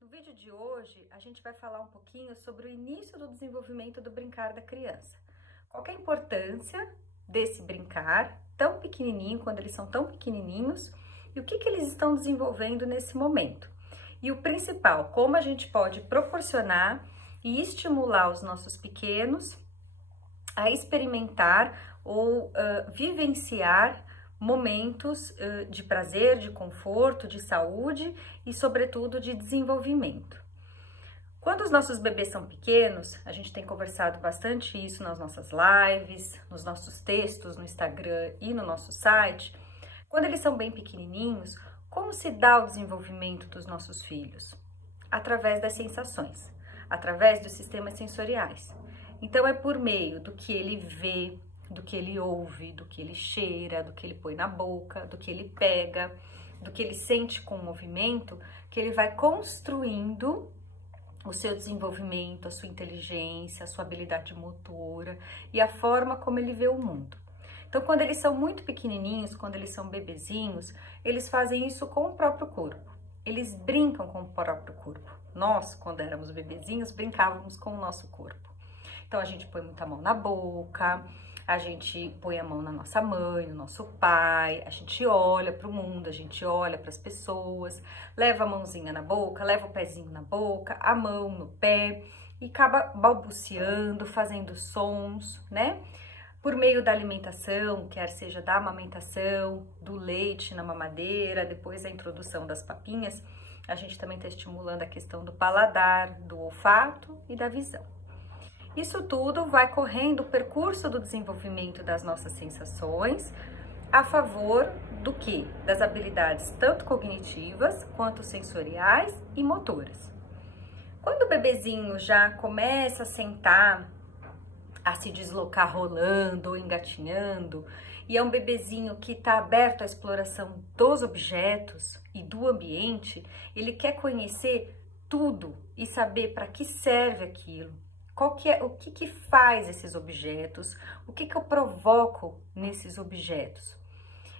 No vídeo de hoje, a gente vai falar um pouquinho sobre o início do desenvolvimento do brincar da criança. Qual que é a importância desse brincar tão pequenininho, quando eles são tão pequenininhos, e o que que eles estão desenvolvendo nesse momento. E o principal, como a gente pode proporcionar e estimular os nossos pequenos a experimentar ou vivenciar momentos de prazer, de conforto, de saúde e, sobretudo, de desenvolvimento. Quando os nossos bebês são pequenos, a gente tem conversado bastante isso nas nossas lives, nos nossos textos no Instagram e no nosso site. Quando eles são bem pequenininhos, como se dá o desenvolvimento dos nossos filhos? Através das sensações, através dos sistemas sensoriais. Então é por meio do que ele vê, do que ele ouve, do que ele cheira, do que ele põe na boca, do que ele pega, do que ele sente com o movimento, que ele vai construindo o seu desenvolvimento, a sua inteligência, a sua habilidade motora e a forma como ele vê o mundo. Então, quando eles são muito pequenininhos, quando eles são bebezinhos, eles fazem isso com o próprio corpo. Eles brincam com o próprio corpo. Nós, quando éramos bebezinhos, brincávamos com o nosso corpo. Então, a gente põe muita mão na boca, a gente põe a mão na nossa mãe, no nosso pai, a gente olha para o mundo, a gente olha para as pessoas, leva a mãozinha na boca, leva o pezinho na boca, a mão no pé e acaba balbuciando, fazendo sons, né? Por meio da alimentação, quer seja da amamentação, do leite na mamadeira, depois da introdução das papinhas, a gente também está estimulando a questão do paladar, do olfato e da visão. Isso tudo vai correndo o percurso do desenvolvimento das nossas sensações a favor do quê? Das habilidades tanto cognitivas quanto sensoriais e motoras. Quando o bebezinho já começa a sentar, a se deslocar rolando ou engatinhando, e é um bebezinho que está aberto à exploração dos objetos e do ambiente, ele quer conhecer tudo e saber para que serve aquilo. O que faz esses objetos, o que eu provoco nesses objetos.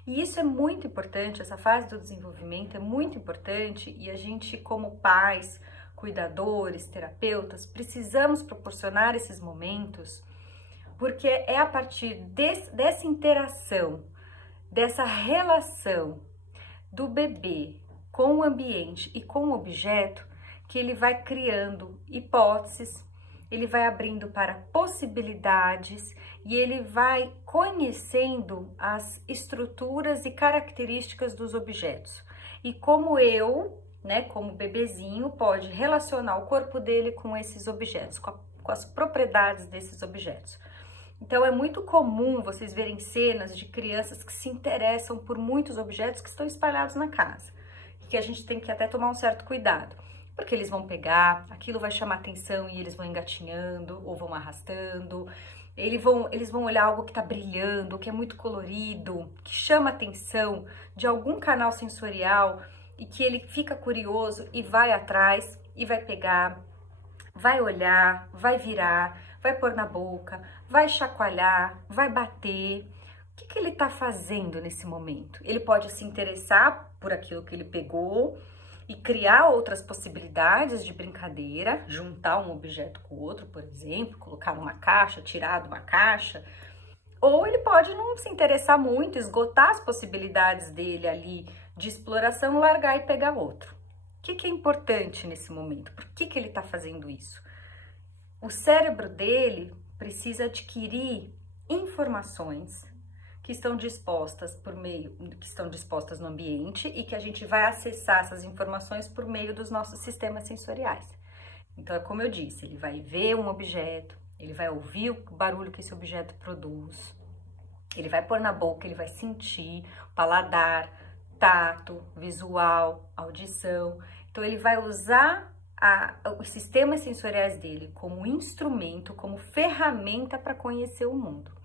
E isso é muito importante, essa fase do desenvolvimento é muito importante e a gente, como pais, cuidadores, terapeutas, precisamos proporcionar esses momentos, porque é a partir dessa interação, dessa relação do bebê com o ambiente e com o objeto, que ele vai criando hipóteses, ele vai abrindo para possibilidades e ele vai conhecendo as estruturas e características dos objetos. E como como bebezinho, pode relacionar o corpo dele com esses objetos, com as propriedades desses objetos. Então é muito comum vocês verem cenas de crianças que se interessam por muitos objetos que estão espalhados na casa, que a gente tem que até tomar um certo cuidado. Porque eles vão pegar, aquilo vai chamar atenção e eles vão engatinhando ou vão arrastando. Eles vão olhar algo que está brilhando, que é muito colorido, que chama atenção de algum canal sensorial e que ele fica curioso e vai atrás e vai pegar, vai olhar, vai virar, vai pôr na boca, vai chacoalhar, vai bater. O que ele está fazendo nesse momento? Ele pode se interessar por aquilo que ele pegou e criar outras possibilidades de brincadeira, juntar um objeto com o outro, por exemplo, colocar numa caixa, tirar de uma caixa, ou ele pode não se interessar muito, esgotar as possibilidades dele ali de exploração, largar e pegar outro. O que é importante nesse momento? Por que ele está fazendo isso? O cérebro dele precisa adquirir informações que estão dispostas no ambiente e que a gente vai acessar essas informações por meio dos nossos sistemas sensoriais. Então, é como eu disse, ele vai ver um objeto, ele vai ouvir o barulho que esse objeto produz, ele vai pôr na boca, ele vai sentir o paladar, tato, visual, audição. Então, ele vai usar os sistemas sensoriais dele como instrumento, como ferramenta para conhecer o mundo.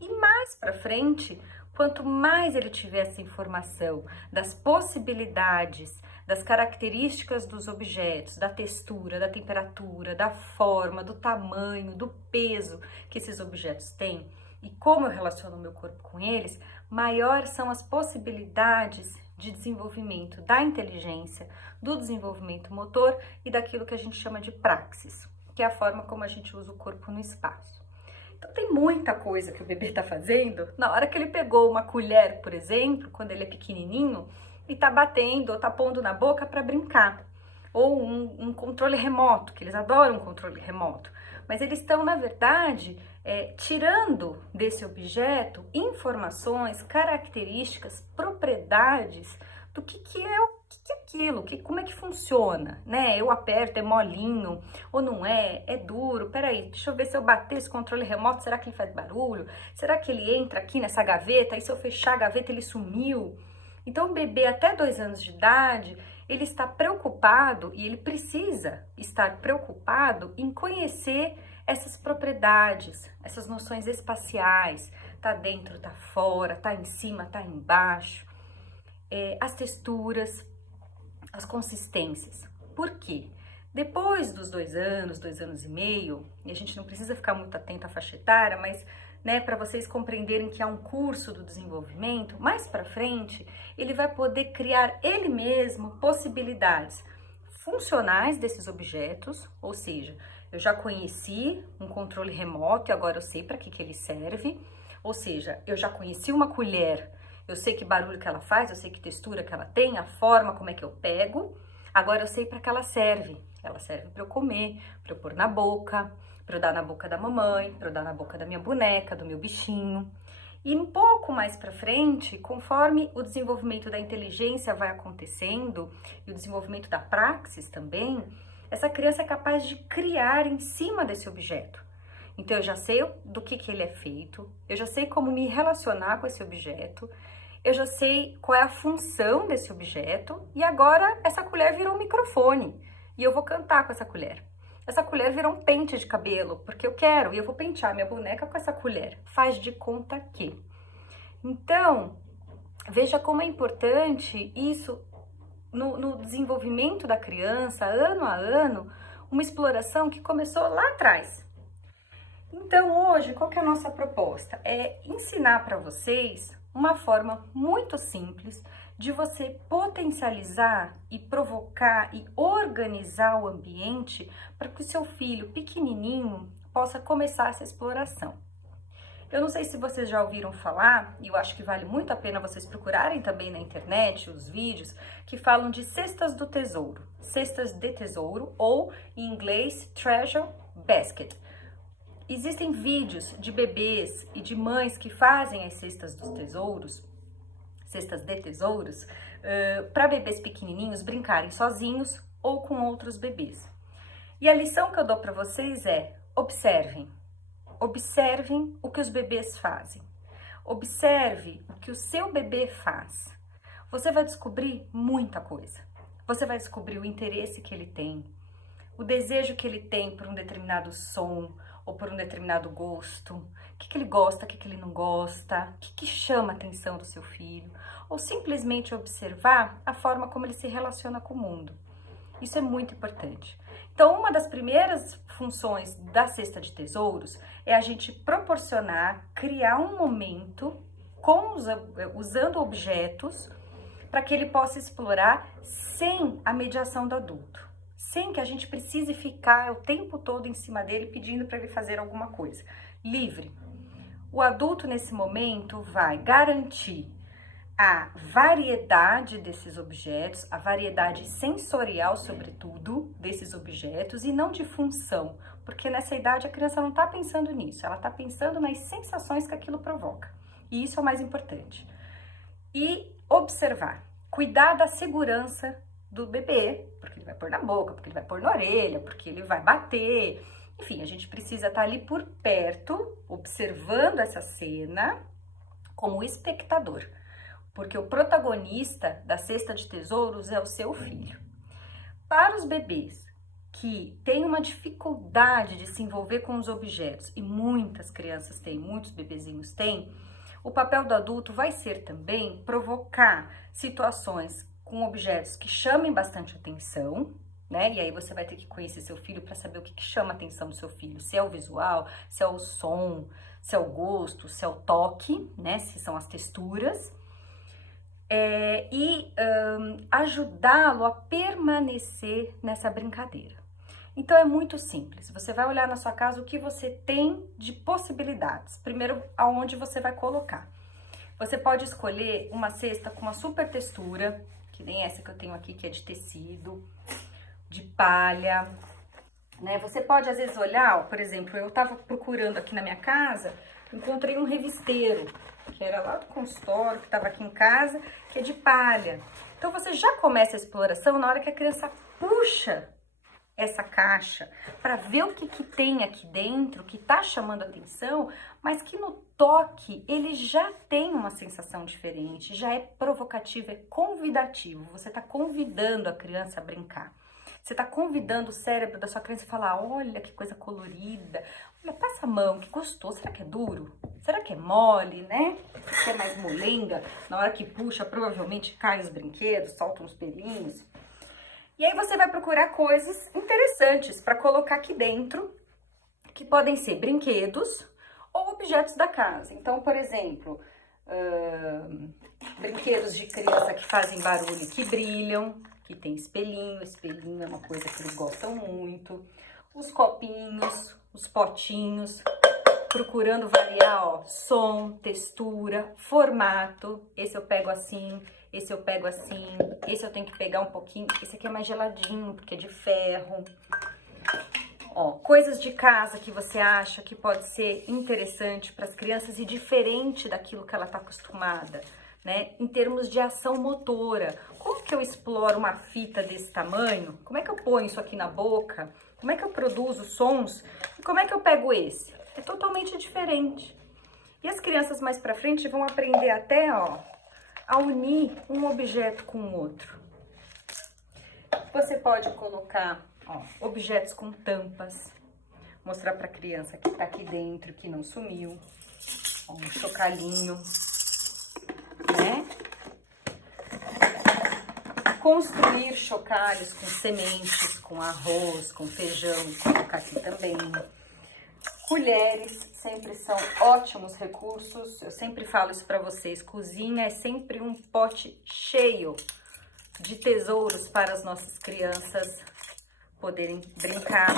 E mais para frente, quanto mais ele tiver essa informação das possibilidades, das características dos objetos, da textura, da temperatura, da forma, do tamanho, do peso que esses objetos têm e como eu relaciono o meu corpo com eles, maiores são as possibilidades de desenvolvimento da inteligência, do desenvolvimento motor e daquilo que a gente chama de praxis, que é a forma como a gente usa o corpo no espaço. Então tem muita coisa que o bebê está fazendo. Na hora que ele pegou uma colher, por exemplo, quando ele é pequenininho, e está batendo ou está pondo na boca para brincar. Ou um controle remoto, que eles adoram um controle remoto. Mas eles estão, na verdade, tirando desse objeto informações, características, propriedades do que é aquilo, como é que funciona, né? Eu aperto, é molinho ou não é, é duro, peraí, deixa eu ver se eu bater esse controle remoto, será que ele faz barulho? Será que ele entra aqui nessa gaveta? E se eu fechar a gaveta ele sumiu? Então o bebê até 2 anos de idade, ele está preocupado e ele precisa estar preocupado em conhecer essas propriedades, essas noções espaciais, tá dentro, tá fora, tá em cima, tá embaixo, as texturas, as consistências. Por quê? Depois dos 2 anos, 2 anos e meio, e a gente não precisa ficar muito atento à faixa etária, mas né, para vocês compreenderem que há um curso do desenvolvimento, mais para frente, ele vai poder criar ele mesmo possibilidades funcionais desses objetos, ou seja, eu já conheci um controle remoto e agora eu sei para que ele serve, ou seja, eu já conheci uma colher, eu sei que barulho que ela faz, eu sei que textura que ela tem, a forma como é que eu pego, agora eu sei para que ela serve. Ela serve para eu comer, para eu pôr na boca, para eu dar na boca da mamãe, para eu dar na boca da minha boneca, do meu bichinho. E um pouco mais para frente, conforme o desenvolvimento da inteligência vai acontecendo e o desenvolvimento da praxis também, essa criança é capaz de criar em cima desse objeto. Então eu já sei do que ele é feito, eu já sei como me relacionar com esse objeto, eu já sei qual é a função desse objeto e agora essa colher virou um microfone e eu vou cantar com essa colher. Essa colher virou um pente de cabelo, porque eu quero, e eu vou pentear minha boneca com essa colher. Faz de conta que. Então, veja como é importante isso no desenvolvimento da criança, ano a ano, uma exploração que começou lá atrás. Então, hoje, qual que é a nossa proposta? É ensinar para vocês uma forma muito simples de você potencializar e provocar e organizar o ambiente para que o seu filho pequenininho possa começar essa exploração. Eu não sei se vocês já ouviram falar, e eu acho que vale muito a pena vocês procurarem também na internet os vídeos que falam de cestas do tesouro, cestas de tesouro ou em inglês Treasure Basket. Existem vídeos de bebês e de mães que fazem as cestas dos tesouros, cestas de tesouros, para bebês pequenininhos brincarem sozinhos ou com outros bebês. E a lição que eu dou para vocês é: observem o que os bebês fazem, observe o que o seu bebê faz. Você vai descobrir muita coisa. Você vai descobrir o interesse que ele tem, o desejo que ele tem por um determinado som ou por um determinado gosto, o que ele gosta, o que ele não gosta, o que chama a atenção do seu filho, ou simplesmente observar a forma como ele se relaciona com o mundo. Isso é muito importante. Então, uma das primeiras funções da cesta de tesouros é a gente proporcionar, criar um momento usando objetos para que ele possa explorar sem a mediação do adulto, sem que a gente precise ficar o tempo todo em cima dele pedindo para ele fazer alguma coisa. Livre. O adulto, nesse momento, vai garantir a variedade desses objetos, a variedade sensorial, sobretudo, desses objetos, e não de função, porque nessa idade a criança não está pensando nisso, ela está pensando nas sensações que aquilo provoca, e isso é o mais importante. E observar, cuidar da segurança do bebê, porque ele vai pôr na boca, porque ele vai pôr na orelha, porque ele vai bater, enfim, a gente precisa estar ali por perto, observando essa cena como espectador, porque o protagonista da cesta de tesouros é o seu filho. Para os bebês que têm uma dificuldade de se envolver com os objetos, e muitas crianças têm, muitos bebezinhos têm, o papel do adulto vai ser também provocar situações com objetos que chamem bastante atenção, né? E aí você vai ter que conhecer seu filho para saber o que chama a atenção do seu filho, se é o visual, se é o som, se é o gosto, se é o toque, né? Se são as texturas. ajudá-lo a permanecer nessa brincadeira. Então é muito simples, você vai olhar na sua casa o que você tem de possibilidades. Primeiro, aonde você vai colocar. Você pode escolher uma cesta com uma super textura, que nem essa que eu tenho aqui, que é de tecido, de palha, né? Você pode às vezes olhar, ó, por exemplo, eu tava procurando aqui na minha casa, encontrei um revisteiro, que era lá do consultório, que tava aqui em casa, que é de palha. Então você já começa a exploração na hora que a criança puxa essa caixa para ver o que tem aqui dentro, que tá chamando atenção, mas que no toque ele já tem uma sensação diferente, já é provocativo, é convidativo. Você tá convidando a criança a brincar. Você tá convidando o cérebro da sua criança a falar: olha que coisa colorida, olha, passa a mão, que gostoso, será que é duro? Será que é mole, né? Se é mais molenga, na hora que puxa, provavelmente cai os brinquedos, soltam os pelinhos. E aí você vai procurar coisas interessantes para colocar aqui dentro, que podem ser brinquedos ou objetos da casa. Então, por exemplo, brinquedos de criança que fazem barulho, que brilham, que tem espelhinho. Espelhinho é uma coisa que eles gostam muito. Os copinhos, os potinhos, procurando variar, ó, som, textura, formato. Esse eu pego assim, esse eu pego assim, esse eu tenho que pegar um pouquinho, esse aqui é mais geladinho, porque é de ferro. Ó, coisas de casa que você acha que pode ser interessante para as crianças e diferente daquilo que ela está acostumada, né? Em termos de ação motora, como que eu exploro uma fita desse tamanho? Como é que eu ponho isso aqui na boca? Como é que eu produzo sons? E como é que eu pego esse? É totalmente diferente. E as crianças mais para frente vão aprender até, ó, a unir um objeto com o outro. Você pode colocar, ó, objetos com tampas, mostrar para a criança que tá aqui dentro, que não sumiu. Ó, um chocalhinho, né? Construir chocalhos com sementes, com arroz, com feijão, colocar aqui também. Colheres sempre são ótimos recursos, eu sempre falo isso para vocês, cozinha é sempre um pote cheio de tesouros para as nossas crianças poderem brincar.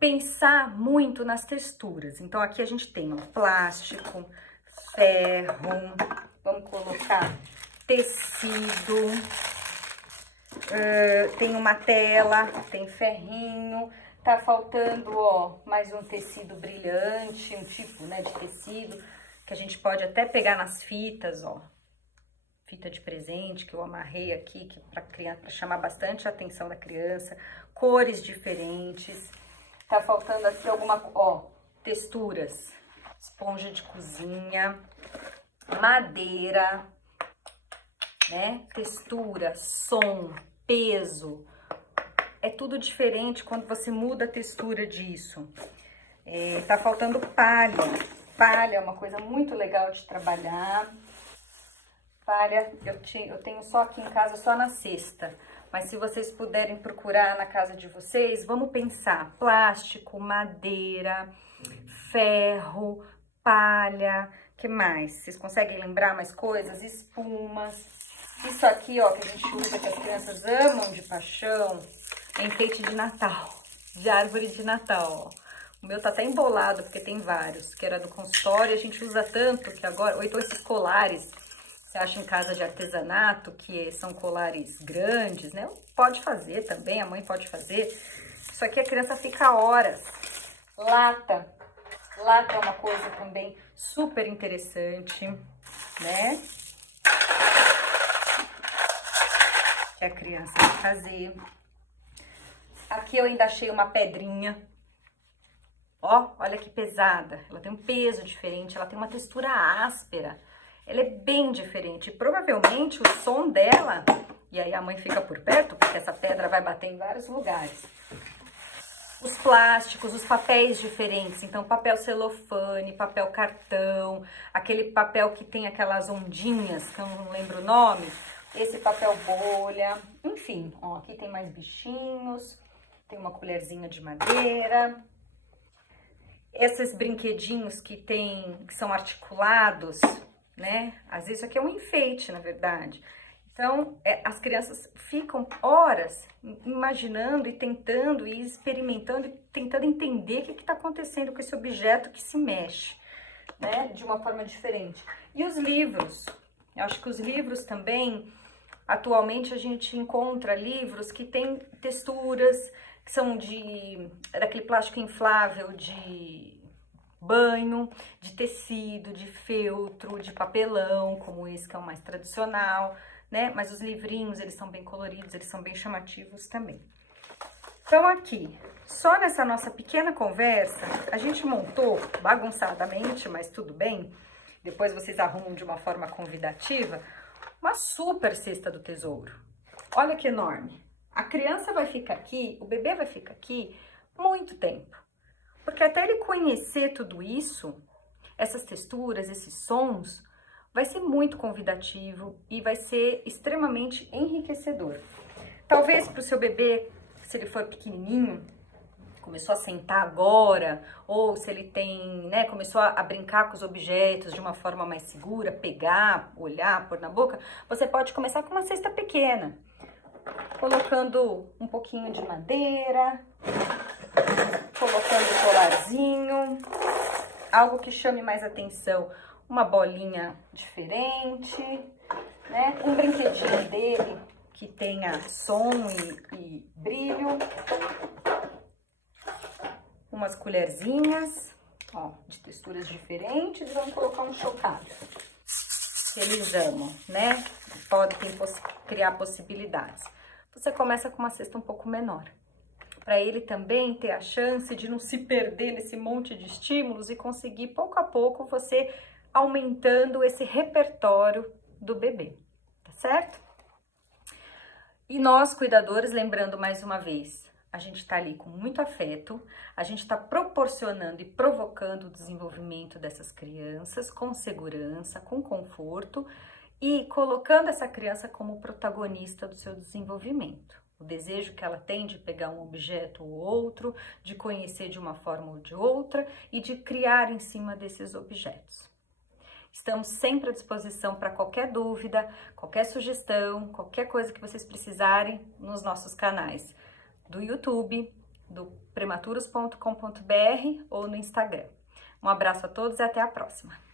Pensar muito nas texturas, então aqui a gente tem um plástico, ferro, vamos colocar tecido, tem uma tela, tem ferrinho. Tá faltando, ó, mais um tecido brilhante, um tipo, né, de tecido, que a gente pode até pegar nas fitas, ó. Fita de presente que eu amarrei aqui, que para chamar bastante a atenção da criança. Cores diferentes. Tá faltando aqui alguma, ó, texturas. Esponja de cozinha, madeira, né? Textura, som, peso. É tudo diferente quando você muda a textura disso. Tá faltando palha. Palha é uma coisa muito legal de trabalhar. Palha eu tenho só aqui em casa, só na cesta. Mas se vocês puderem procurar na casa de vocês, vamos pensar. Plástico, madeira, ferro, palha. Que mais? Vocês conseguem lembrar mais coisas? Espumas. Isso aqui, ó, que a gente usa, que as crianças amam de paixão. Enfeite de Natal, de árvore de Natal, ó. O meu tá até embolado, porque tem vários, que era do consultório, a gente usa tanto que agora... Ou então esses colares, você acha em casa de artesanato, que são colares grandes, né? Pode fazer também, a mãe pode fazer. Isso aqui a criança fica horas. Lata. Lata é uma coisa também super interessante, né? Que a criança vai fazer. Aqui eu ainda achei uma pedrinha, ó, olha que pesada, ela tem um peso diferente, ela tem uma textura áspera, ela é bem diferente, provavelmente o som dela, e aí a mãe fica por perto, porque essa pedra vai bater em vários lugares. Os plásticos, os papéis diferentes, então papel celofane, papel cartão, aquele papel que tem aquelas ondinhas, que eu não lembro o nome, esse papel bolha, enfim, ó, aqui tem mais bichinhos. Tem uma colherzinha de madeira. Esses brinquedinhos que são articulados, né? Às vezes isso aqui é um enfeite, na verdade. Então, as crianças ficam horas imaginando e tentando e experimentando e tentando entender o que está acontecendo com esse objeto que se mexe, né? De uma forma diferente. E os livros? Eu acho que os livros também, atualmente a gente encontra livros que têm texturas, que são daquele plástico inflável de banho, de tecido, de feltro, de papelão, como esse que é o mais tradicional, né? Mas os livrinhos, eles são bem coloridos, eles são bem chamativos também. Então aqui, só nessa nossa pequena conversa, a gente montou bagunçadamente, mas tudo bem, depois vocês arrumam de uma forma convidativa, uma super cesta do tesouro. Olha que enorme. A criança vai ficar aqui, o bebê vai ficar aqui muito tempo. Porque até ele conhecer tudo isso, essas texturas, esses sons, vai ser muito convidativo e vai ser extremamente enriquecedor. Talvez para o seu bebê, se ele for pequenininho, começou a sentar agora, ou se ele tem, né, começou a brincar com os objetos de uma forma mais segura, pegar, olhar, pôr na boca, você pode começar com uma cesta pequena, colocando um pouquinho de madeira, colocando colarzinho, algo que chame mais atenção, uma bolinha diferente, né? Um brinquedinho dele que tenha som e brilho, umas colherzinhas, ó, de texturas diferentes, vamos colocar um chocalho, que eles amam, né? Podem criar possibilidades. Você começa com uma cesta um pouco menor, para ele também ter a chance de não se perder nesse monte de estímulos e conseguir, pouco a pouco, você aumentando esse repertório do bebê, tá certo? E nós, cuidadores, lembrando mais uma vez, a gente tá ali com muito afeto, a gente tá proporcionando e provocando o desenvolvimento dessas crianças com segurança, com conforto e colocando essa criança como protagonista do seu desenvolvimento. O desejo que ela tem de pegar um objeto ou outro, de conhecer de uma forma ou de outra e de criar em cima desses objetos. Estamos sempre à disposição para qualquer dúvida, qualquer sugestão, qualquer coisa que vocês precisarem nos nossos canais do YouTube, do prematuros.com.br ou no Instagram. Um abraço a todos e até a próxima!